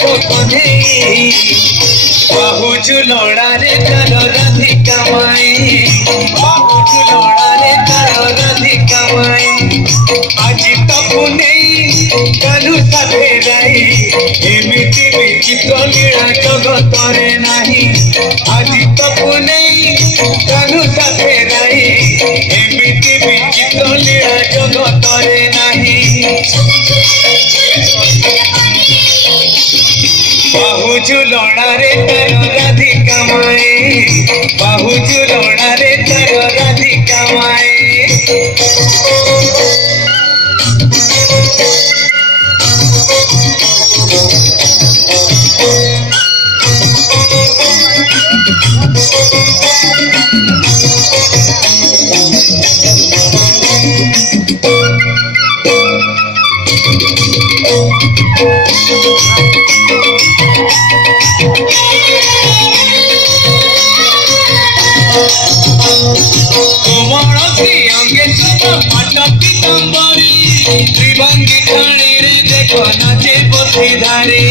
तो कन्हई बाहु झुलड़ा रे तर राधिका माई बाहु झुलड़ा रे तर राधिका माई आज तपु नहीं कालू साथे राई एमिति विचित्र लीला जगत रे नहीं आज तपु नहीं कालू साथे राई एमिति विचित्र लीला जगत रे नहीं बाहु झुलड़ा रे तर राधिका माई बाहु झुलड़ा रे तर राधिका माई त्रिभंगी खाणी रे देखो नाचे बसी धारी।